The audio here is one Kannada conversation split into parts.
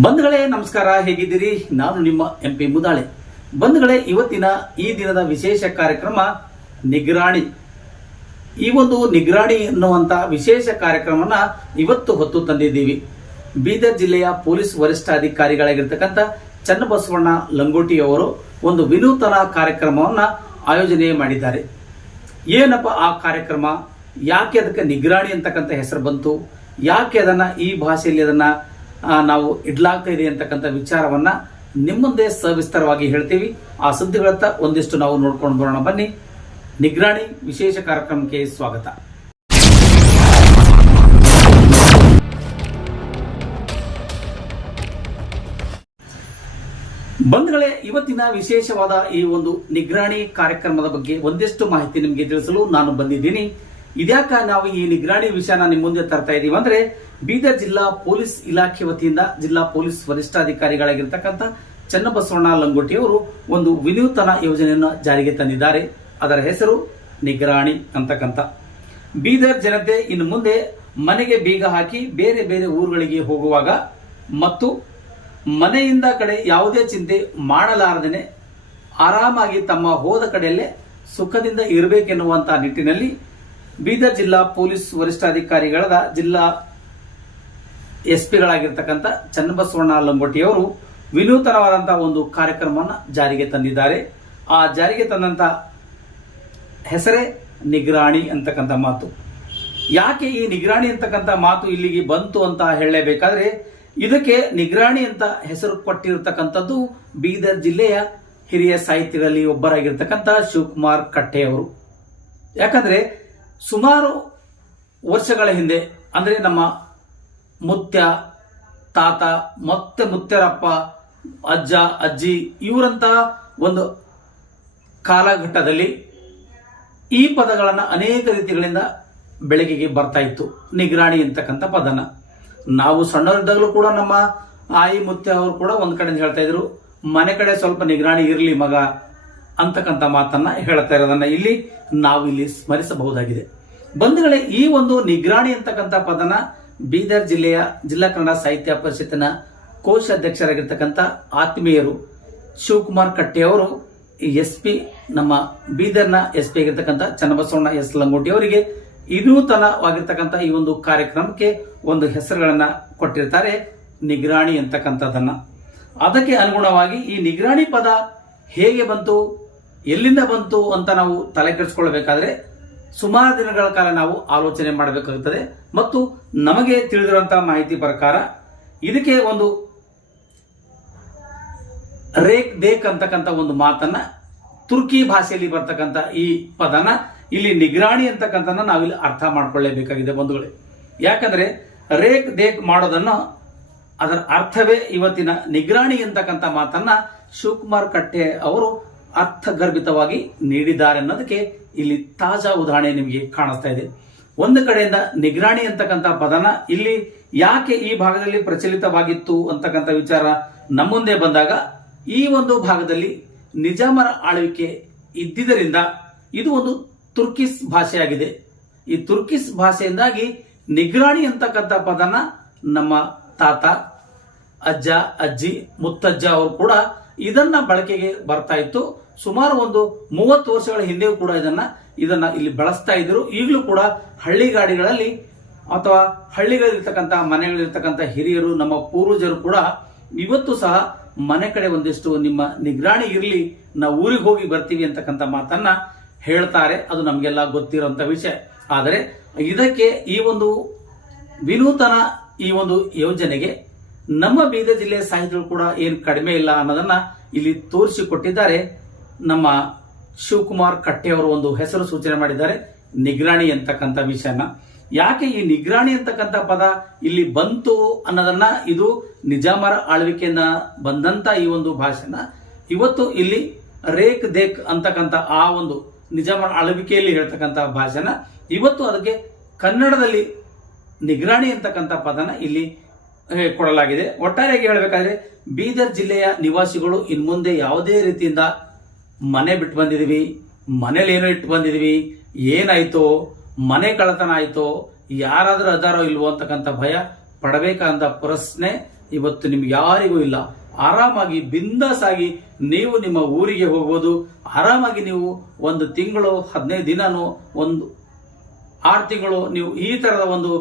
ಬಂಧುಗಳೇ ನಮಸ್ಕಾರ, ಹೇಗಿದ್ದೀರಿ? ನಾನು ನಿಮ್ಮ MP ಮುದಾಳೆ. ಬಂಧುಗಳೇ, ಇವತ್ತಿನ ಈ ದಿನದ ವಿಶೇಷ ಕಾರ್ಯಕ್ರಮ ನಿಗ್ರಾಣಿ. ಈ ಒಂದು ನಿಗ್ರಾಣಿ ಎನ್ನುವಂತ ವಿಶೇಷ ಕಾರ್ಯಕ್ರಮನ ಇವತ್ತು ಹೊತ್ತು ತಂದಿದ್ದೀವಿ. ಬೀದರ್ ಜಿಲ್ಲೆಯ ಪೊಲೀಸ್ ವರಿಷ್ಠಾಧಿಕಾರಿಗಳಾಗಿರ್ತಕ್ಕಂಥ ಚನ್ನಬಸವಣ್ಣ ಲಂಗೋಟಿ ಅವರು ಒಂದು ವಿನೂತನ ಕಾರ್ಯಕ್ರಮವನ್ನ ಆಯೋಜನೆ ಮಾಡಿದ್ದಾರೆ. ಏನಪ್ಪ ಆ ಕಾರ್ಯಕ್ರಮ? ಯಾಕೆ ಅದಕ್ಕೆ ನಿಗ್ರಾಣಿ ಅಂತಕ್ಕಂಥ ಹೆಸರು ಬಂತು? ಯಾಕೆ ಅದನ್ನ ಈ ಭಾಷೆಯಲ್ಲಿ ಅದನ್ನ ನಾವು ಇಡ್ಲಾಗ್ತಾ ಇದೆ ಅಂತಕ್ಕಂಥ ವಿಚಾರವನ್ನ ನಿಮ್ಮ ಮುಂದೆ ಸವಿಸ್ತರವಾಗಿ ಹೇಳ್ತೀವಿ. ಆ ಸುದ್ದಿಗಳತ್ತ ಒಂದಿಷ್ಟು ನಾವು ನೋಡ್ಕೊಂಡು ಬರೋಣ. ಬನ್ನಿ, ನಿಗ್ರಾಣಿ ವಿಶೇಷ ಕಾರ್ಯಕ್ರಮಕ್ಕೆ ಸ್ವಾಗತ. ಬಂಧುಗಳೇ, ಇವತ್ತಿನ ವಿಶೇಷವಾದ ಈ ಒಂದು ನಿಗ್ರಾಣಿ ಕಾರ್ಯಕ್ರಮದ ಬಗ್ಗೆ ಒಂದಿಷ್ಟು ಮಾಹಿತಿ ನಿಮಗೆ ತಿಳಿಸಲು ನಾನು ಬಂದಿದ್ದೀನಿ. ಇದ್ಯಾಕ ನಾವು ಈ ನಿಗ್ರಾಣಿ ವಿಷಯನ ನಿಮ್ಮ ಮುಂದೆ ತರ್ತಾ ಇದೀವಿ ಅಂದ್ರೆ, ಬೀದರ್ ಜಿಲ್ಲಾ ಪೊಲೀಸ್ ಇಲಾಖೆ ವತಿಯಿಂದ ಜಿಲ್ಲಾ ಪೊಲೀಸ್ ವರಿಷ್ಠಾಧಿಕಾರಿಗಳಾಗಿರ್ತಕ್ಕಂಥ ಚನ್ನಬಸವಣ್ಣ ಲಂಗೋಟಿ ಅವರು ಒಂದು ವಿನೂತನ ಯೋಜನೆಯನ್ನು ಜಾರಿಗೆ ತಂದಿದ್ದಾರೆ. ಅದರ ಹೆಸರು ನಿಗ್ರಾಣಿ ಅಂತಕ್ಕಂಥ. ಬೀದರ್ ಜನತೆ ಇನ್ನು ಮುಂದೆ ಮನೆಗೆ ಬೀಗ ಹಾಕಿ ಬೇರೆ ಬೇರೆ ಊರುಗಳಿಗೆ ಹೋಗುವಾಗ ಮತ್ತು ಮನೆಯಿಂದ ಕಡೆ ಯಾವುದೇ ಚಿಂತೆ ಮಾಡಲಾರದೇನೆ ಆರಾಮಾಗಿ ತಮ್ಮ ಹೋದ ಕಡೆಯಲ್ಲೇ ಸುಖದಿಂದ ಇರಬೇಕೆನ್ನುವಂತ ನಿಟ್ಟಿನಲ್ಲಿ ಬೀದರ್ ಜಿಲ್ಲಾ ಪೊಲೀಸ್ ವರಿಷ್ಠಾಧಿಕಾರಿಗಳಾದ ಜಿಲ್ಲಾ SP-ಗಳಾಗಿರ್ತಕ್ಕಂಥ ಚನ್ನಬಸವಣ್ಣ ಲಂಗೋಟಿಯವರು ವಿನೂತನವಾದಂತಹ ಒಂದು ಕಾರ್ಯಕ್ರಮವನ್ನು ಜಾರಿಗೆ ತಂದಿದ್ದಾರೆ. ಆ ಜಾರಿಗೆ ತಂದಂತ ಹೆಸರೇ ನಿಗ್ರಾಣಿ ಅಂತಕ್ಕಂಥ ಮಾತು. ಯಾಕೆ ಈ ನಿಗ್ರಾಣಿ ಅಂತಕ್ಕಂಥ ಮಾತು ಇಲ್ಲಿಗೆ ಬಂತು ಅಂತ ಹೇಳಲೇಬೇಕಾದ್ರೆ, ಇದಕ್ಕೆ ನಿಗ್ರಾಣಿ ಅಂತ ಹೆಸರು ಕೊಟ್ಟಿರತಕ್ಕಂಥದ್ದು ಬೀದರ್ ಜಿಲ್ಲೆಯ ಹಿರಿಯ ಸಾಹಿತಿಗಳಲ್ಲಿ ಒಬ್ಬರಾಗಿರ್ತಕ್ಕಂಥ ಶಿವಕುಮಾರ್ ಕಟ್ಟೆ ಅವರು. ಯಾಕಂದ್ರೆ ಸುಮಾರು ವರ್ಷಗಳ ಹಿಂದೆ, ಅಂದ್ರೆ ನಮ್ಮ ಮುತ್ಯ, ತಾತ, ಮತ್ತೆ ಮುತ್ಯರಪ್ಪ, ಅಜ್ಜ, ಅಜ್ಜಿ ಇವರಂತಹ ಒಂದು ಕಾಲಘಟ್ಟದಲ್ಲಿ ಈ ಪದಗಳನ್ನ ಅನೇಕ ರೀತಿಗಳಿಂದ ಬೆಳಕಿಗೆ ಬರ್ತಾ ಇತ್ತು. ನಿಗ್ರಾಣಿ ಅಂತಕ್ಕಂಥ ಪದನ ನಾವು ಸಣ್ಣವರಿದ್ದಾಗಲೂ ಕೂಡ ನಮ್ಮ ಆಯಿ ಮುತ್ಯ ಅವರು ಕೂಡ ಒಂದ್ ಕಡೆ ಹೇಳ್ತಾ ಇದ್ರು, ಮನೆ ಕಡೆ ಸ್ವಲ್ಪ ನಿಗ್ರಾಣಿ ಇರ್ಲಿ ಮಗ ಅಂತಕ್ಕಂಥ ಮಾತನ್ನ ಹೇಳ್ತಾ ಇರೋದನ್ನ ಇಲ್ಲಿ ನಾವು ಇಲ್ಲಿ ಸ್ಮರಿಸಬಹುದಾಗಿದೆ. ಬಂಧುಗಳೇ, ಈ ಒಂದು ನಿಗ್ರಾಣಿ ಅಂತಕ್ಕಂಥ ಪದನ ಬೀದರ್ ಜಿಲ್ಲೆಯ ಜಿಲ್ಲಾ ಕನ್ನಡ ಸಾಹಿತ್ಯ ಪರಿಷತ್ತಿನ ಕೋಶಾಧ್ಯಕ್ಷರಾಗಿರ್ತಕ್ಕಂಥ ಆತ್ಮೀಯರು ಶಿವಕುಮಾರ್ ಕಟ್ಟೆ ಅವರು SP, ನಮ್ಮ ಬೀದರ್ನ SP ಆಗಿರ್ತಕ್ಕಂಥ ಚನ್ನಬಸವಣ್ಣ ಎಸ್ ಲಂಗೋಟಿ ಅವರಿಗೆ ವಿನೂತನವಾಗಿರ್ತಕ್ಕಂಥ ಈ ಒಂದು ಕಾರ್ಯಕ್ರಮಕ್ಕೆ ಒಂದು ಹೆಸರುಗಳನ್ನ ಕೊಟ್ಟಿರ್ತಾರೆ, ನಿಗ್ರಾಣಿ ಅಂತಕ್ಕಂಥದ್ದನ್ನ. ಅದಕ್ಕೆ ಅನುಗುಣವಾಗಿ ಈ ನಿಗ್ರಾಣಿ ಪದ ಹೇಗೆ ಬಂತು, ಎಲ್ಲಿಂದ ಬಂತು ಅಂತ ನಾವು ತಲೆ ಕೆಡಿಸ್ಕೊಳ್ಬೇಕಾದ್ರೆ ಸುಮಾರು ದಿನಗಳ ಕಾಲ ನಾವು ಆಲೋಚನೆ ಮಾಡಬೇಕಾಗುತ್ತದೆ. ಮತ್ತು ನಮಗೆ ತಿಳಿದಿರುವಂತಹ ಮಾಹಿತಿ ಪ್ರಕಾರ ಇದಕ್ಕೆ ಒಂದು ರೇಕ್ ದೇಕ್ ಅಂತಕ್ಕಂಥ ಒಂದು ಮಾತನ್ನ, ತುರ್ಕಿ ಭಾಷೆಯಲ್ಲಿ ಬರ್ತಕ್ಕಂಥ ಈ ಪದನ ಇಲ್ಲಿ ನಿಗ್ರಾಣಿ ಅಂತಕ್ಕಂಥ ನಾವಿಲ್ಲಿ ಅರ್ಥ ಮಾಡ್ಕೊಳ್ಳೇಬೇಕಾಗಿದೆ ಬಂಧುಗಳೇ. ಯಾಕಂದ್ರೆ ರೇಕ್ ದೇಕ್ ಮಾಡೋದನ್ನ ಅದರ ಅರ್ಥವೇ ಇವತ್ತಿನ ನಿಗ್ರಾಣಿ ಅಂತಕ್ಕಂಥ ಮಾತನ್ನ ಶಿವಕುಮಾರ್ ಕಟ್ಟೆ ಅವರು ಅರ್ಥಗರ್ಭಿತವಾಗಿ ನೀಡಿದ್ದಾರೆ ಅನ್ನೋದಕ್ಕೆ ಇಲ್ಲಿ ತಾಜಾ ಉದಾಹರಣೆ ನಿಮಗೆ ಕಾಣಿಸ್ತಾ ಇದೆ. ಒಂದು ಕಡೆಯಿಂದ ನಿಗ್ರಾಣಿ ಅಂತಕ್ಕಂಥ ಪದನ ಇಲ್ಲಿ ಯಾಕೆ ಈ ಭಾಗದಲ್ಲಿ ಪ್ರಚಲಿತವಾಗಿತ್ತು ಅಂತಕ್ಕಂಥ ವಿಚಾರ ನಮ್ಮ ಮುಂದೆ ಬಂದಾಗ, ಈ ಒಂದು ಭಾಗದಲ್ಲಿ ನಿಜಾಮರ ಆಳ್ವಿಕೆ ಇದ್ದಿದ್ದರಿಂದ ಇದು ಒಂದು ತುರ್ಕಿಸ್ ಭಾಷೆಯಾಗಿದೆ. ಈ ತುರ್ಕಿಸ್ ಭಾಷೆಯಿಂದಾಗಿ ನಿಗ್ರಾಣಿ ಅಂತಕ್ಕಂಥ ಪದನ ನಮ್ಮ ತಾತ, ಅಜ್ಜ, ಅಜ್ಜಿ, ಮುತ್ತಜ್ಜ ಅವರು ಕೂಡ ಇದನ್ನ ಬಳಕೆಗೆ ಬರ್ತಾ ಇತ್ತು. ಸುಮಾರು ಒಂದು 30 ವರ್ಷಗಳ ಹಿಂದೆಯೂ ಕೂಡ ಇದನ್ನ ಇಲ್ಲಿ ಬಳಸ್ತಾ ಇದ್ರು. ಈಗಲೂ ಕೂಡ ಹಳ್ಳಿಗಾಡಿಗಳಲ್ಲಿ ಅಥವಾ ಹಳ್ಳಿಗಳಿರ್ತಕ್ಕಂಥ ಮನೆಗಳಿರ್ತಕ್ಕಂಥ ಹಿರಿಯರು, ನಮ್ಮ ಪೂರ್ವಜರು ಕೂಡ ಇವತ್ತು ಸಹ ಮನೆ ಕಡೆ ಒಂದಿಷ್ಟು ನಿಮ್ಮ ನಿಗ್ರಾಣಿ ಇರ್ಲಿ, ನಾವು ಊರಿಗೆ ಹೋಗಿ ಬರ್ತೀವಿ ಅಂತಕ್ಕಂಥ ಮಾತನ್ನ ಹೇಳ್ತಾರೆ. ಅದು ನಮಗೆಲ್ಲ ಗೊತ್ತಿರುವಂತ ವಿಷಯ. ಆದರೆ ಇದಕ್ಕೆ ಈ ಒಂದು ವಿನೂತನ ಈ ಒಂದು ಯೋಜನೆಗೆ ನಮ್ಮ ಬೀದರ್ ಜಿಲ್ಲೆಯ ಸಾಹಿತಿಗಳು ಕೂಡ ಏನು ಕಡಿಮೆ ಇಲ್ಲ ಅನ್ನೋದನ್ನ ಇಲ್ಲಿ ತೋರಿಸಿಕೊಟ್ಟಿದ್ದಾರೆ. ನಮ್ಮ ಶಿವಕುಮಾರ್ ಕಟ್ಟೆ ಅವರು ಒಂದು ಹೆಸರು ಸೂಚನೆ ಮಾಡಿದ್ದಾರೆ, ನಿಗ್ರಾಣಿ ಅಂತಕ್ಕಂಥ ವಿಷಯನ. ಯಾಕೆ ಈ ನಿಗ್ರಾಣಿ ಅಂತಕ್ಕಂಥ ಪದ ಇಲ್ಲಿ ಬಂತು ಅನ್ನೋದನ್ನ, ಇದು ನಿಜಾಮರ ಆಳ್ವಿಕೆಯಿಂದ ಬಂದಂತ ಈ ಒಂದು ಭಾಷೆನ ಇವತ್ತು ಇಲ್ಲಿ ರೇಕ್ ದೇಕ್ ಅಂತಕ್ಕಂಥ ಆ ಒಂದು ನಿಜಾಮರ ಆಳ್ವಿಕೆಯಲ್ಲಿ ಹೇಳ್ತಕ್ಕಂಥ ಭಾಷೆನ ಇವತ್ತು ಅದಕ್ಕೆ ಕನ್ನಡದಲ್ಲಿ ನಿಗ್ರಾಣಿ ಅಂತಕ್ಕಂಥ ಪದನ ಇಲ್ಲಿ ಕೊಡಲಾಗಿದೆ. ಒಟ್ಟಾರೆಯಾಗಿ ಹೇಳಬೇಕಾದ್ರೆ ಬೀದರ್ ಜಿಲ್ಲೆಯ ನಿವಾಸಿಗಳು ಇನ್ ಮುಂದೆ ಯಾವುದೇ ರೀತಿಯಿಂದ ಮನೆ ಬಿಟ್ಟು ಬಂದಿದೀವಿ, ಮನೇಲಿ ಏನೋ ಇಟ್ಟು ಬಂದಿದೀವಿ, ಏನಾಯ್ತೋ, ಮನೆ ಕಳ್ಳತನ ಆಯ್ತೋ, ಯಾರಾದ್ರೂ ಅದಾರೋ ಇಲ್ವೋ ಅಂತಕ್ಕಂಥ ಭಯ ಪಡಬೇಕಂತ ಪ್ರಶ್ನೆ ಇವತ್ತು ನಿಮ್ಗೆ ಯಾರಿಗೂ ಇಲ್ಲ. ಆರಾಮಾಗಿ ಬಿಂದಾಸ್ ಆಗಿ ನೀವು ನಿಮ್ಮ ಊರಿಗೆ ಹೋಗ್ಬೋದು. ಆರಾಮಾಗಿ ನೀವು ಒಂದು ತಿಂಗಳು 15 ದಿನನೋ ಒಂದು 6 ತಿಂಗಳು ನೀವು ಈ ತರದ ಒಂದು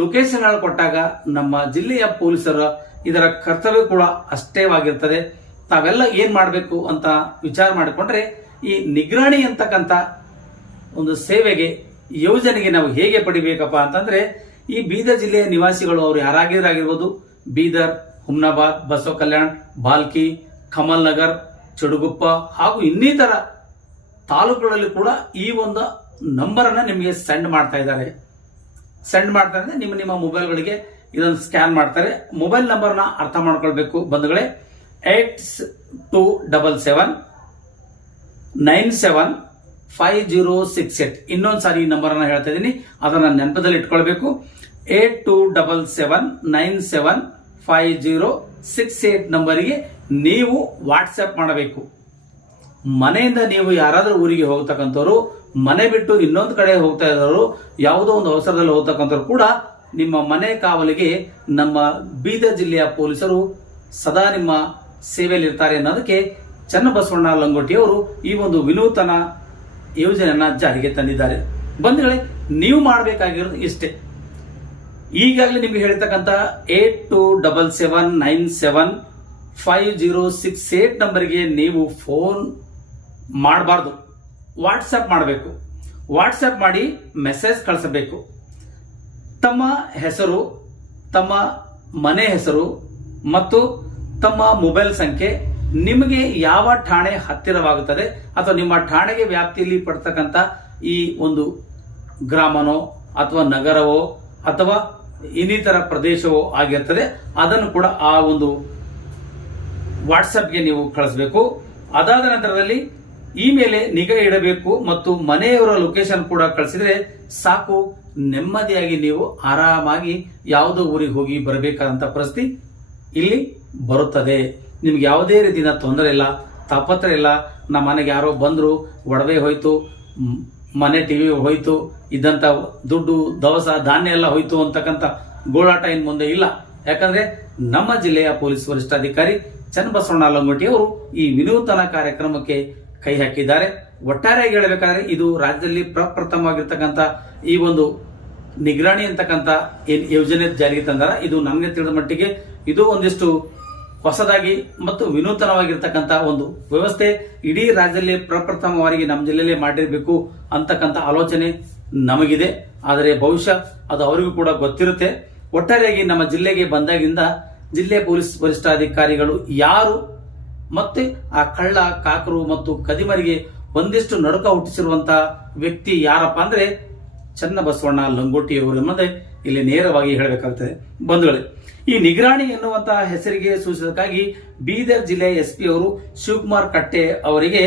ಲೊಕೇಶನ್ ಕೊಟ್ಟಾಗ ನಮ್ಮ ಜಿಲ್ಲೆಯ ಪೊಲೀಸರ ಇದರ ಕರ್ತವ್ಯ ಕೂಡ ಅಷ್ಟೇ ಆಗಿರ್ತದೆ. ತಾವೆಲ್ಲ ಏನ್ ಮಾಡಬೇಕು ಅಂತ ವಿಚಾರ ಮಾಡಿಕೊಂಡ್ರೆ ಈ ನಿಗ್ರಾಣಿ ಅಂತಕ್ಕಂಥ ಒಂದು ಸೇವೆಗೆ ಯೋಜನೆಗೆ ನಾವು ಹೇಗೆ ಪಡಿಬೇಕಪ್ಪ ಅಂತಂದ್ರೆ ಈ ಬೀದರ್ ಜಿಲ್ಲೆಯ ನಿವಾಸಿಗಳು ಅವರು ಯಾರಾಗಿರ್ಬೋದು, ಬೀದರ್, ಹುಮ್ನಾಬಾದ್, ಬಸವ ಕಲ್ಯಾಣ್, ಬಾಲ್ಕಿ, ಕಮಲ್ ನಗರ್, ಚಡುಗುಪ್ಪ ಹಾಗೂ ಇನ್ನಿತರ ತಾಲೂಕುಗಳಲ್ಲಿ ಕೂಡ ಈ ಒಂದು ನಂಬರ್ ಅನ್ನ ನಿಮಗೆ ಸೆಂಡ್ ಮಾಡ್ತಾ ಇದ್ದಾರೆ. ನಿಮ್ಮ ಮೊಬೈಲ್ಗಳಿಗೆ ಇದನ್ನು ಸ್ಕ್ಯಾನ್ ಮಾಡ್ತಾರೆ. ಮೊಬೈಲ್ ನಂಬರ್ನ ಅರ್ಥ ಮಾಡ್ಕೊಳ್ಬೇಕು ಬಂಧುಗಳೇ. 8277975068. ಇನ್ನೊಂದು ಸಾರಿ ಈ ನಂಬರ್ ಅನ್ನ ಹೇಳ್ತಾ ಇದ್ದೀನಿ, ಅದನ್ನ ನೆನಪದಲ್ಲಿ ಇಟ್ಕೊಳ್ಬೇಕು. 8277975068 ನಂಬರಿಗೆ ನೀವು ವಾಟ್ಸ್ಆಪ್ ಮಾಡಬೇಕು. ಮನೆಯಿಂದ ನೀವು ಯಾರಾದ್ರೂ ಊರಿಗೆ ಹೋಗ್ತಕ್ಕಂಥವ್ರು, ಮನೆ ಬಿಟ್ಟು ಇನ್ನೊಂದು ಕಡೆ ಹೋಗ್ತಾ ಇರೋರು, ಯಾವುದೋ ಒಂದು ಅವಸರದಲ್ಲಿ ಹೋಗ್ತಕ್ಕಂಥವ್ರು ಕೂಡ ನಿಮ್ಮ ಮನೆ ಕಾವಲಿಗೆ ನಮ್ಮ ಬೀದರ್ ಜಿಲ್ಲೆಯ ಪೊಲೀಸರು ಸದಾ ನಿಮ್ಮ ಸೇವೆಯಲ್ಲಿ ಇರ್ತಾರೆ ಅನ್ನೋದಕ್ಕೆ ಚನ್ನಬಸವಣ್ಣ ಲಂಗೋಟಿಯವರು ಈ ಒಂದು ವಿನೂತನ ಯೋಜನೆಯನ್ನ ಜಾರಿಗೆ ತಂದಿದ್ದಾರೆ. ಬಂಧುಗಳೇ, ನೀವು ಮಾಡಬೇಕಾಗಿರೋದು ಇಷ್ಟೇ. ಈಗಾಗಲೇ ನಿಮಗೆ ಹೇಳಿರ್ತಕ್ಕಂಥ 8277975068 ನಂಬರ್ಗೆ ನೀವು ಫೋನ್ ಮಾಡಬಾರ್ದು, ವಾಟ್ಸಪ್ ಮಾಡಬೇಕು. ವಾಟ್ಸಪ್ ಮಾಡಿ ಮೆಸೇಜ್ ಕಳಿಸಬೇಕು. ತಮ್ಮ ಹೆಸರು, ತಮ್ಮ ಮನೆ ಹೆಸರು ಮತ್ತು ತಮ್ಮ ಮೊಬೈಲ್ ಸಂಖ್ಯೆ, ನಿಮಗೆ ಯಾವ ಠಾಣೆ ಹತ್ತಿರವಾಗುತ್ತದೆ ಅಥವಾ ನಿಮ್ಮ ಠಾಣೆಗೆ ವ್ಯಾಪ್ತಿಯಲ್ಲಿ ಪಡ್ತಕ್ಕಂಥ ಈ ಒಂದು ಗ್ರಾಮನೋ ಅಥವಾ ನಗರವೋ ಅಥವಾ ಇನ್ನಿತರ ಪ್ರದೇಶವೋ ಆಗಿರ್ತದೆ, ಅದನ್ನು ಕೂಡ ಆ ಒಂದು ವಾಟ್ಸಪ್ಗೆ ನೀವು ಕಳಿಸಬೇಕು. ಅದಾದ ನಂತರದಲ್ಲಿ ಈ ಮೇಲೆ ನಿಗಾ ಇಡಬೇಕು ಮತ್ತು ಮನೆಯವರ ಲೊಕೇಶನ್ ಕೂಡ ಕಳಿಸಿದ್ರೆ ಸಾಕು. ನೆಮ್ಮದಿಯಾಗಿ ನೀವು ಆರಾಮಾಗಿ ಯಾವುದೋ ಊರಿಗೆ ಹೋಗಿ ಬರಬೇಕಾದಂತ ಪರಿಸ್ಥಿತಿ ಇಲ್ಲಿ ಬರುತ್ತದೆ. ನಿಮ್ಗೆ ಯಾವುದೇ ರೀತಿಯ ತೊಂದರೆ ಇಲ್ಲ, ತಾಪತ್ರ ಇಲ್ಲ. ನಮ್ಮ ಮನೆಗೆ ಯಾರೋ ಬಂದ್ರು, ಒಡವೆ ಹೋಯ್ತು, ಮನೆ ಟಿವಿ ಹೋಯ್ತು, ಇದ್ದಂತ ದುಡ್ಡು, ದವಸ, ಧಾನ್ಯ ಎಲ್ಲ ಹೋಯ್ತು ಅಂತಕ್ಕಂಥ ಗೋಳಾಟ ಇನ್ ಮುಂದೆ ಇಲ್ಲ. ಯಾಕಂದ್ರೆ ನಮ್ಮ ಜಿಲ್ಲೆಯ ಪೊಲೀಸ್ ವರಿಷ್ಠಾಧಿಕಾರಿ ಚನ್ನಬಸವಣ್ಣ ಲಂಗೋಟಿ ಅವರು ಈ ವಿನೂತನ ಕಾರ್ಯಕ್ರಮಕ್ಕೆ ಕೈ ಹಾಕಿದ್ದಾರೆ. ಒಟ್ಟಾರೆಯಾಗಿ ಹೇಳಬೇಕಾದ್ರೆ ಇದು ರಾಜ್ಯದಲ್ಲಿ ಪ್ರಪ್ರಥಮವಾಗಿರ್ತಕ್ಕಂಥ ಈ ಒಂದು ನಿಗ್ರಾಣಿ ಅಂತಕ್ಕಂಥ ಯೋಜನೆ ಜಾರಿಗೆ ತಂದಾರ. ಇದು ನಮಗೆ ತಿಳಿದ ಮಟ್ಟಿಗೆ ಇದು ಒಂದಿಷ್ಟು ಹೊಸದಾಗಿ ಮತ್ತು ವಿನೂತನವಾಗಿರ್ತಕ್ಕಂಥ ಒಂದು ವ್ಯವಸ್ಥೆ. ಇಡೀ ರಾಜ್ಯದಲ್ಲಿ ಪ್ರಪ್ರಥಮವಾಗಿ ನಮ್ಮ ಜಿಲ್ಲೆಯಲ್ಲೇ ಮಾಡಿರಬೇಕು ಅಂತಕ್ಕಂಥ ಆಲೋಚನೆ ನಮಗಿದೆ. ಆದರೆ ಬಹುಶಃ ಅದು ಅವರಿಗೂ ಕೂಡ ಗೊತ್ತಿರುತ್ತೆ. ಒಟ್ಟಾರೆಯಾಗಿ ನಮ್ಮ ಜಿಲ್ಲೆಗೆ ಬಂದಾಗಿಂದ ಜಿಲ್ಲೆ ಪೊಲೀಸ್ ವರಿಷ್ಠಾಧಿಕಾರಿಗಳು ಯಾರು ಮತ್ತೆ ಆ ಕಳ್ಳ, ಕಾಕರು ಮತ್ತು ಕದಿಮರಿಗೆ ಒಂದಿಷ್ಟು ನಡುಕ ಹುಟ್ಟಿಸಿರುವಂತಹ ವ್ಯಕ್ತಿ ಯಾರಪ್ಪ ಅಂದ್ರೆ ಚನ್ನಬಸವಣ್ಣ ಲಂಗೋಟಿ ಅವರು ಎಂಬುದೇ ಇಲ್ಲಿ ನೇರವಾಗಿ ಹೇಳಬೇಕಾಗುತ್ತದೆ. ಬಂಧುಗಳೇ, ಈ ನಿಗ್ರಾಣಿ ಎನ್ನುವಂತಹ ಹೆಸರಿಗೆ ಸೂಚಿಸಕ್ಕಾಗಿ ಬೀದರ್ ಜಿಲ್ಲೆ SP ಅವರು ಶಿವಕುಮಾರ್ ಕಟ್ಟೆ ಅವರಿಗೆ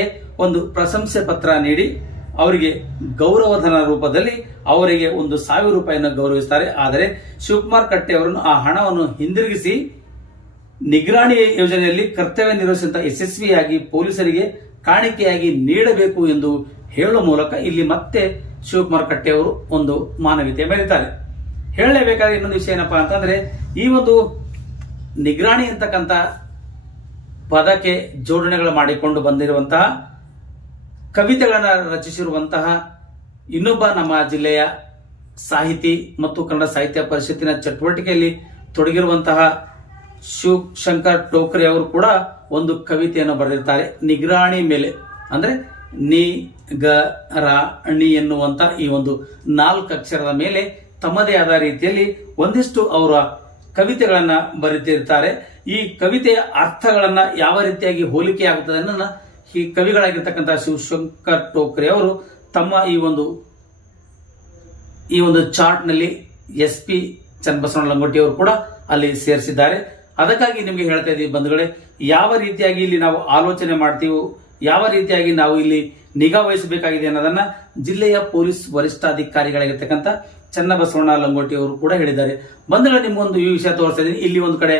ಒಂದು ಪ್ರಶಂಸೆ ಪತ್ರ ನೀಡಿ ಅವರಿಗೆ ಗೌರವಧನ ರೂಪದಲ್ಲಿ ಅವರಿಗೆ 1,000 ರೂಪಾಯಿಯನ್ನು ಗೌರವಿಸುತ್ತಾರೆ. ಆದರೆ ಶಿವಕುಮಾರ್ ಕಟ್ಟೆ ಅವರನ್ನು ಆ ಹಣವನ್ನು ಹಿಂದಿರುಗಿಸಿ ನಿಗ್ರಾಣಿ ಯೋಜನೆಯಲ್ಲಿ ಕರ್ತವ್ಯ ನಿರ್ವಹಿಸಿದ ಯಶಸ್ವಿಯಾಗಿ ಪೊಲೀಸರಿಗೆ ಕಾಣಿಕೆಯಾಗಿ ನೀಡಬೇಕು ಎಂದು ಹೇಳುವ ಮೂಲಕ ಇಲ್ಲಿ ಮತ್ತೆ ಶಿವಕುಮಾರ್ ಕಟ್ಟೆ ಅವರು ಒಂದು ಮಾನವೀಯತೆ ಮೆರೆಯುತ್ತಾರೆ. ಹೇಳಲೇಬೇಕಾದ್ರೆ ಇನ್ನೊಂದು ವಿಷಯ ಏನಪ್ಪಾ ಅಂತಂದ್ರೆ, ಈ ಒಂದು ನಿಗ್ರಾಣಿ ಅಂತಕ್ಕಂಥ ಪದಕ್ಕೆ ಜೋಡಣೆಗಳು ಮಾಡಿಕೊಂಡು ಬಂದಿರುವಂತಹ ಕವಿತೆಗಳನ್ನು ರಚಿಸಿರುವಂತಹ ಇನ್ನೊಬ್ಬ ನಮ್ಮ ಜಿಲ್ಲೆಯ ಸಾಹಿತಿ ಮತ್ತು ಕನ್ನಡ ಸಾಹಿತ್ಯ ಪರಿಷತ್ತಿನ ಚಟುವಟಿಕೆಯಲ್ಲಿ ತೊಡಗಿರುವಂತಹ ಶಿವಶಂಕರ್ ಟೋಕ್ರೆ ಅವರು ಕೂಡ ಒಂದು ಕವಿತೆಯನ್ನು ಬರೆದಿರ್ತಾರೆ. ನಿಗ್ರಾಣಿ ಮೇಲೆ ಅಂದ್ರೆ ನಿ ಗ ರ ಣಿ ಎನ್ನುವಂತ ಈ ಒಂದು 4 ಅಕ್ಷರದ ಮೇಲೆ ತಮ್ಮದೇ ಆದ ರೀತಿಯಲ್ಲಿ ಒಂದಿಷ್ಟು ಅವರ ಕವಿತೆಗಳನ್ನ ಬರೆದಿರ್ತಾರೆ. ಈ ಕವಿತೆಯ ಅರ್ಥಗಳನ್ನ ಯಾವ ರೀತಿಯಾಗಿ ಹೋಲಿಕೆ ಆಗುತ್ತದೆ ಅನ್ನೋದನ್ನ ಈ ಕವಿಗಳಾಗಿರ್ತಕ್ಕಂತಹ ಶಿವಶಂಕರ್ ಟೋಕ್ರೆ ಅವರು ತಮ್ಮ ಈ ಒಂದು ಚಾರ್ಟ್ ನಲ್ಲಿ SP ಚನ್ನಬಸವಣ್ಣ ಲಂಗೋಟಿ ಅವರು ಕೂಡ ಅಲ್ಲಿ ಸೇರಿಸಿದ್ದಾರೆ. ಅದಕ್ಕಾಗಿ ನಿಮಗೆ ಹೇಳ್ತಾ ಇದ್ದೀವಿ ಬಂಧುಗಳೇ, ಯಾವ ರೀತಿಯಾಗಿ ಇಲ್ಲಿ ನಾವು ಆಲೋಚನೆ ಮಾಡ್ತೀವೋ, ಯಾವ ರೀತಿಯಾಗಿ ನಾವು ಇಲ್ಲಿ ನಿಗಾ ವಹಿಸಬೇಕಾಗಿದೆ ಅನ್ನೋದನ್ನ ಜಿಲ್ಲೆಯ ಪೊಲೀಸ್ ವರಿಷ್ಠಾಧಿಕಾರಿಗಳಾಗಿರ್ತಕ್ಕಂಥ ಚನ್ನಬಸವಣ್ಣ ಲಂಗೋಟಿ ಅವರು ಕೂಡ ಹೇಳಿದ್ದಾರೆ. ಬಂಧುಗಳೇ, ನಿಮ್ಗೊಂದು ಈ ವಿಷಯ ತೋರಿಸ್ತಾ ಇದ್ದೀನಿ. ಇಲ್ಲಿ ಒಂದು ಕಡೆ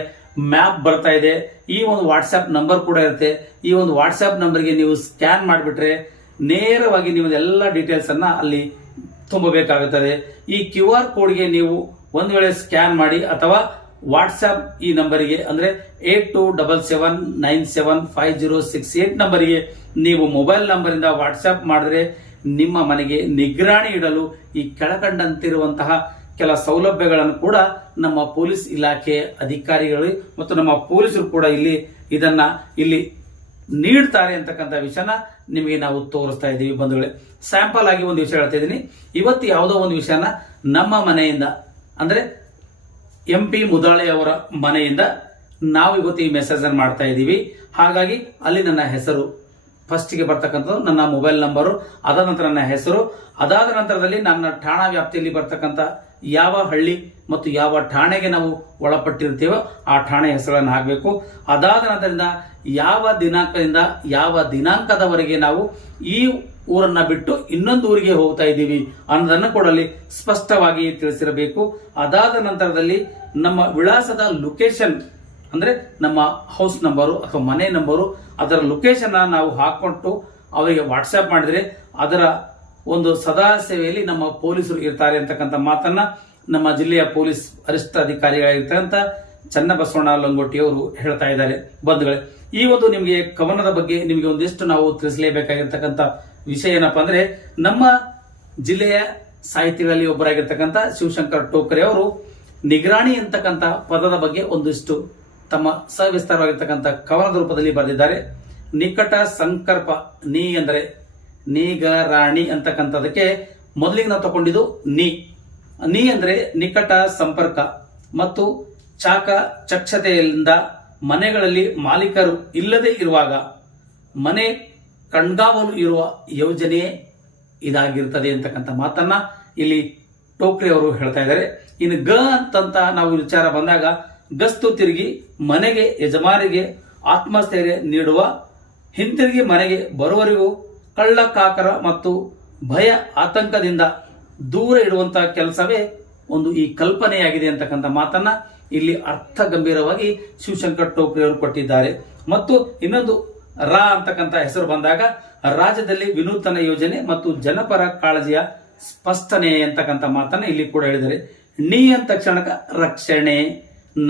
ಮ್ಯಾಪ್ ಬರ್ತಾ ಇದೆ. ಈ ಒಂದು ವಾಟ್ಸ್ಆಪ್ ನಂಬರ್ ಕೂಡ ಇರುತ್ತೆ. ಈ ಒಂದು ವಾಟ್ಸ್ಆಪ್ ನಂಬರ್ಗೆ ನೀವು ಸ್ಕ್ಯಾನ್ ಮಾಡಿಬಿಟ್ರೆ ನೇರವಾಗಿ ನೀವು ಎಲ್ಲ ಡೀಟೇಲ್ಸ್ ಅನ್ನ ಅಲ್ಲಿ ತುಂಬಬೇಕಾಗುತ್ತದೆ. ಈ QR ಕೋಡ್ಗೆ ನೀವು ಒಂದು ವೇಳೆ ಸ್ಕ್ಯಾನ್ ಮಾಡಿ ಅಥವಾ ವಾಟ್ಸ್ಆಪ್ ಈ ನಂಬರಿಗೆ ಅಂದ್ರೆ 8277975068 ನಂಬರಿಗೆ ನೀವು ಮೊಬೈಲ್ ನಂಬರ್ ಇಂದ ವಾಟ್ಸ್ಆಪ್ ಮಾಡಿದ್ರೆ ನಿಮ್ಮ ಮನೆಗೆ ನಿಗ್ರಾಣಿ ಇಡಲು ಈ ಕೆಳಕಂಡಂತಿರುವಂತಹ ಕೆಲ ಸೌಲಭ್ಯಗಳನ್ನು ಕೂಡ ನಮ್ಮ ಪೊಲೀಸ್ ಇಲಾಖೆ ಅಧಿಕಾರಿಗಳು ಮತ್ತು ನಮ್ಮ ಪೊಲೀಸರು ಕೂಡ ಇದನ್ನ ಇಲ್ಲಿ ನೀಡ್ತಾರೆ ಅಂತಕ್ಕಂಥ ವಿಷಯನ ನಿಮಗೆ ನಾವು ತೋರಿಸ್ತಾ ಇದ್ದೀವಿ ಬಂಧುಗಳೇ. ಸ್ಯಾಂಪಲ್ ಆಗಿ ಒಂದು ವಿಷಯ ಹೇಳ್ತಾ ಇದ್ದೀನಿ. ಇವತ್ತು ಯಾವುದೋ ಒಂದು ವಿಷಯನ ನಮ್ಮ ಮನೆಯಿಂದ ಅಂದ್ರೆ MP ಮುದಾಳೆ ಅವರ ಮನೆಯಿಂದ ನಾವು ಇವತ್ತು ಈ ಮೆಸೇಜ್ ಅನ್ನು ಮಾಡ್ತಾ ಇದ್ದೀವಿ. ಹಾಗಾಗಿ ಅಲ್ಲಿ ನನ್ನ ಹೆಸರು ಫಸ್ಟ್ಗೆ ಬರ್ತಕ್ಕಂಥದ್ದು, ನನ್ನ ಮೊಬೈಲ್ ನಂಬರು, ಅದಾದ ನಂತರ ನನ್ನ ಹೆಸರು, ಅದಾದ ನಂತರದಲ್ಲಿ ನನ್ನ ಠಾಣಾ ವ್ಯಾಪ್ತಿಯಲ್ಲಿ ಬರ್ತಕ್ಕಂಥ ಯಾವ ಹಳ್ಳಿ ಮತ್ತು ಯಾವ ಠಾಣೆಗೆ ನಾವು ಒಳಪಟ್ಟಿರ್ತೀವೋ ಆ ಠಾಣೆ ಹೆಸರನ್ನು ಹಾಕಬೇಕು. ಅದಾದ ನಂತರದಿಂದ ಯಾವ ದಿನಾಂಕದಿಂದ ಯಾವ ದಿನಾಂಕದವರೆಗೆ ನಾವು ಈ ಊರನ್ನ ಬಿಟ್ಟು ಇನ್ನೊಂದು ಊರಿಗೆ ಹೋಗ್ತಾ ಇದ್ದೀವಿ ಅನ್ನೋದನ್ನು ಕೂಡ ಅಲ್ಲಿ ಸ್ಪಷ್ಟವಾಗಿ ತಿಳಿಸಿರಬೇಕು. ಅದಾದ ನಂತರದಲ್ಲಿ ನಮ್ಮ ವಿಳಾಸದ ಲೊಕೇಶನ್ ಅಂದ್ರೆ ನಮ್ಮ ಹೌಸ್ ನಂಬರು ಅಥವಾ ಮನೆ ನಂಬರು, ಅದರ ಲೊಕೇಶನ್ ನಾವು ಹಾಕೊಟ್ಟು ಅವರಿಗೆ ವಾಟ್ಸ್ಆಪ್ ಮಾಡಿದ್ರೆ ಅದರ ಒಂದು ಸದಾ ಸೇವೆಯಲ್ಲಿ ನಮ್ಮ ಪೊಲೀಸರು ಇರ್ತಾರೆ ಅಂತಕ್ಕಂಥ ಮಾತನ್ನ ನಮ್ಮ ಜಿಲ್ಲೆಯ ಪೊಲೀಸ್ ವರಿಷ್ಠಾಧಿಕಾರಿಯಾಗಿರ್ತಕ್ಕಂಥ ಚನ್ನಬಸವಣ್ಣ ಲಂಗೋಟಿ ಅವರು ಹೇಳ್ತಾ ಇದ್ದಾರೆ. ಬಂಧುಗಳೇ, ಈ ಒಂದು ನಿಮಗೆ ಕವನದ ಬಗ್ಗೆ ನಿಮಗೆ ಒಂದಿಷ್ಟು ನಾವು ತಿಳಿಸಲೇಬೇಕಾಗಿರ್ತಕ್ಕಂಥ ವಿಷಯ ಏನಪ್ಪಾ ಅಂದ್ರೆ, ನಮ್ಮ ಜಿಲ್ಲೆಯ ಸಾಹಿತಿಗಳಲ್ಲಿ ಒಬ್ಬರಾಗಿರ್ತಕ್ಕಂಥ ಶಿವಶಂಕರ್ ಟೋಕರೆ ಅವರು ನಿಗ್ರಾಣಿ ಅಂತಕ್ಕಂಥ ಪದದ ಬಗ್ಗೆ ಒಂದಿಷ್ಟು ತಮ್ಮ ಸವಿಸ್ತಾರವಾಗಿರ್ತಕ್ಕಂಥ ಕವನದ ರೂಪದಲ್ಲಿ ಬರೆದಿದ್ದಾರೆ. ನಿಕಟ ಸಂಕಲ್ಪ, ನೀ ಅಂದ್ರೆ ನಿಗರಾಣಿ ಅಂತಕ್ಕಂಥದಕ್ಕೆ ಮೊದಲಿಗೆ ನಾವು ತಗೊಂಡಿದ್ದು ನೀ ಅಂದ್ರೆ ನಿಕಟ ಸಂಪರ್ಕ ಮತ್ತು ಚಕ್ಷತೆಯಿಂದ ಮನೆಗಳಲ್ಲಿ ಮಾಲೀಕರು ಇಲ್ಲದೆ ಇರುವಾಗ ಮನೆ ಕಣ್ಗಾವಲು ಇರುವ ಯೋಜನೆ ಇದಾಗಿರ್ತದೆ ಅಂತಕ್ಕಂಥ ಮಾತನ್ನ ಇಲ್ಲಿ ಟೋಕ್ರೆ ಅವರು ಹೇಳ್ತಾ ಇದ್ದಾರೆ. ಇನ್ನು ಅಂತಂತ ನಾವು ವಿಚಾರ ಬಂದಾಗ, ಗಸ್ತು ತಿರುಗಿ ಮನೆಗೆ ಯಜಮಾನಿಗೆ ಆತ್ಮಸ್ಥೈರ್ಯ ನೀಡುವ, ಹಿಂತಿರುಗಿ ಮನೆಗೆ ಬರುವವರೆಗೂ ಕಳ್ಳ ಕಾಕರ ಮತ್ತು ಭಯ ಆತಂಕದಿಂದ ದೂರ ಇಡುವಂತಹ ಕೆಲಸವೇ ಒಂದು ಈ ಕಲ್ಪನೆಯಾಗಿದೆ ಅಂತಕ್ಕಂಥ ಮಾತನ್ನ ಇಲ್ಲಿ ಅರ್ಥ ಗಂಭೀರವಾಗಿ ಶಿವಶಂಕರ್ ಟೋಕ್ರೆ ಅವರು ಕೊಟ್ಟಿದ್ದಾರೆ. ಮತ್ತು ಇನ್ನೊಂದು ಅಂತಕ್ಕಂಥ ಹೆಸರು ಬಂದಾಗ, ರಾಜ್ಯದಲ್ಲಿ ವಿನೂತನ ಯೋಜನೆ ಮತ್ತು ಜನಪರ ಕಾಳಜಿಯ ಸ್ಪಷ್ಟನೆ ಅಂತಕ್ಕಂಥ ಮಾತನ್ನ ಇಲ್ಲಿ ಕೂಡ ಹೇಳಿದ್ದಾರೆ. ಅಂದ ತಕ್ಷಣಕ ರಕ್ಷಣೆ,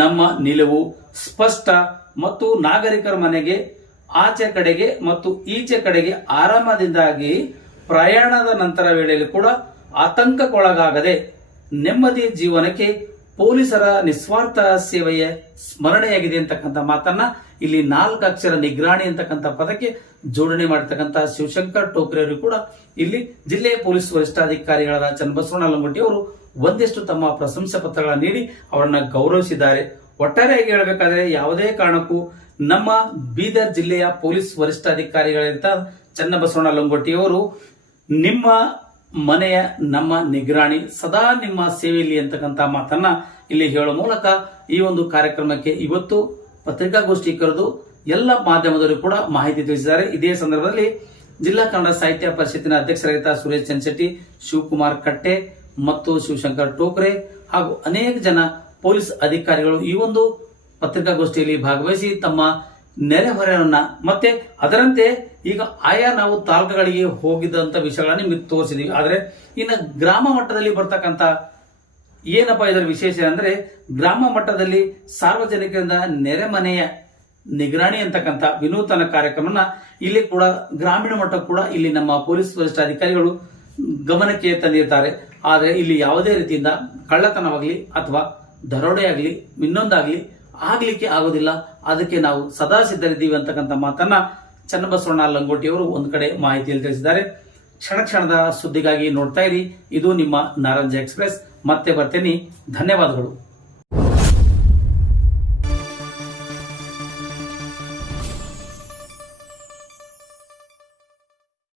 ನಮ್ಮ ನಿಲುವು ಸ್ಪಷ್ಟ ಮತ್ತು ನಾಗರಿಕರ ಮನೆಗೆ ಆಚೆ ಕಡೆಗೆ ಮತ್ತು ಈಚೆ ಕಡೆಗೆ ಆರಾಮದಿಂದಾಗಿ ಪ್ರಯಾಣದ ನಂತರ ವೇಳೆಯಲ್ಲಿ ಕೂಡ ಆತಂಕಕ್ಕೊಳಗಾಗದೆ ನೆಮ್ಮದಿ ಜೀವನಕ್ಕೆ ಪೊಲೀಸರ ನಿಸ್ವಾರ್ಥ ಸೇವೆಯ ಸ್ಮರಣೆಯಾಗಿದೆ ಅಂತಕ್ಕಂಥ ಮಾತನ್ನ ಇಲ್ಲಿ 4 ಅಕ್ಷರ ನಿಗ್ರಾಣಿ ಅಂತಕ್ಕಂಥ ಪದಕ್ಕೆ ಜೋಡಣೆ ಮಾಡಿರ್ತಕ್ಕಂಥ ಶಿವಶಂಕರ್ ಟೋಕ್ರೆ ಅವರು ಕೂಡ ಇಲ್ಲಿ ಜಿಲ್ಲೆಯ ಪೊಲೀಸ್ ವರಿಷ್ಠಾಧಿಕಾರಿಗಳಾದ ಚನ್ನಬಸವಣ್ಣ ಲಂಗೋಟಿ ಅವರು ಒಂದಿಷ್ಟು ತಮ್ಮ ಪ್ರಶಂಸಾ ಪತ್ರಗಳನ್ನು ನೀಡಿ ಅವರನ್ನ ಗೌರವಿಸಿದ್ದಾರೆ. ಒಟ್ಟಾರೆಯಾಗಿ ಹೇಳಬೇಕಾದ್ರೆ, ಯಾವುದೇ ಕಾರಣಕ್ಕೂ ನಮ್ಮ ಬೀದರ್ ಜಿಲ್ಲೆಯ ಪೊಲೀಸ್ ವರಿಷ್ಠಾಧಿಕಾರಿಗಳಿಂದ ಚನ್ನಬಸವಣ್ಣ ಲಂಗೋಟಿ ಅವರು ನಿಮ್ಮ ಮನೆಯ ನಮ್ಮ ನಿಗ್ರಾಣಿ, ಸದಾ ನಿಮ್ಮ ಸೇವೆಯಲ್ಲಿ ಅಂತಕ್ಕಂಥ ಮಾತನ್ನ ಇಲ್ಲಿ ಹೇಳುವ ಮೂಲಕ ಈ ಒಂದು ಕಾರ್ಯಕ್ರಮಕ್ಕೆ ಇವತ್ತು ಪತ್ರಿಕಾಗೋಷ್ಠಿ ಕರೆದು ಎಲ್ಲ ಮಾಧ್ಯಮದವರು ಕೂಡ ಮಾಹಿತಿ ತಿಳಿಸಿದ್ದಾರೆ. ಇದೇ ಸಂದರ್ಭದಲ್ಲಿ ಜಿಲ್ಲಾ ಕನ್ನಡ ಸಾಹಿತ್ಯ ಪರಿಷತ್ತಿನ ಅಧ್ಯಕ್ಷರಾಗಿದ್ದ ಸುರೇಶ್ ಚನ್ಶೆಟ್ಟಿ, ಶಿವಕುಮಾರ್ ಕಟ್ಟೆ ಮತ್ತು ಶಿವಶಂಕರ್ ಟೋಕ್ರೆ ಹಾಗೂ ಅನೇಕ ಜನ ಪೊಲೀಸ್ ಅಧಿಕಾರಿಗಳು ಈ ಒಂದು ಪತ್ರಿಕಾಗೋಷ್ಠಿಯಲ್ಲಿ ಭಾಗವಹಿಸಿ ತಮ್ಮ ನೆರೆಹೊರೆಯನ್ನ ಮತ್ತೆ ಅದರಂತೆ ಈಗ ಆಯಾ ನಾವು ತಾಲೂಕುಗಳಿಗೆ ಹೋಗಿದ್ದಂತ ವಿಷಯಗಳನ್ನ ನಿಮಗೆ ತೋರಿಸಿದೀವಿ. ಆದ್ರೆ ಇನ್ನು ಗ್ರಾಮ ಮಟ್ಟದಲ್ಲಿ ಬರ್ತಕ್ಕಂಥ ಏನಪ್ಪಾ ಇದರ ವಿಶೇಷ ಅಂದ್ರೆ, ಗ್ರಾಮ ಮಟ್ಟದಲ್ಲಿ ಸಾರ್ವಜನಿಕರಿಂದ ನೆರೆಮನೆಯ ನಿಗ್ರಾಣಿ ಅಂತಕ್ಕಂಥ ವಿನೂತನ ಕಾರ್ಯಕ್ರಮನ ಇಲ್ಲಿ ಕೂಡ ಗ್ರಾಮೀಣ ಮಟ್ಟ ಕೂಡ ಇಲ್ಲಿ ನಮ್ಮ ಪೊಲೀಸ್ ವರಿಷ್ಠಾಧಿಕಾರಿಗಳು ಗಮನಕ್ಕೆ ತಂದಿರ್ತಾರೆ. ಆದರೆ ಇಲ್ಲಿ ಯಾವುದೇ ರೀತಿಯಿಂದ ಕಳ್ಳತನವಾಗ್ಲಿ ಅಥವಾ ದರೋಡೆ ಆಗ್ಲಿ ಇನ್ನೊಂದಾಗ್ಲಿ ಆಗ್ಲಿಕ್ಕೆ ಆಗೋದಿಲ್ಲ. ಅದಕ್ಕೆ ನಾವು ಸದಾ ಸಿದ್ಧರಿದ್ದೀವಿ ಅಂತಕ್ಕಂಥ ಮಾತನ್ನ ಚನ್ನಬಸವಣ್ಣ ಲಂಗೋಟಿ ಅವರು ಒಂದು ಕಡೆ ಮಾಹಿತಿಯಲ್ಲಿ ತಿಳಿಸಿದ್ದಾರೆ. ಕ್ಷಣದ ಸುದ್ದಿಗಾಗಿ ನೋಡ್ತಾ ಇರಿ. ಇದು ನಿಮ್ಮ ನಾರಂಜ ಎಕ್ಸ್ಪ್ರೆಸ್. ಮತ್ತೆ ಬರ್ತೇನೆ. ಧನ್ಯವಾದಗಳು.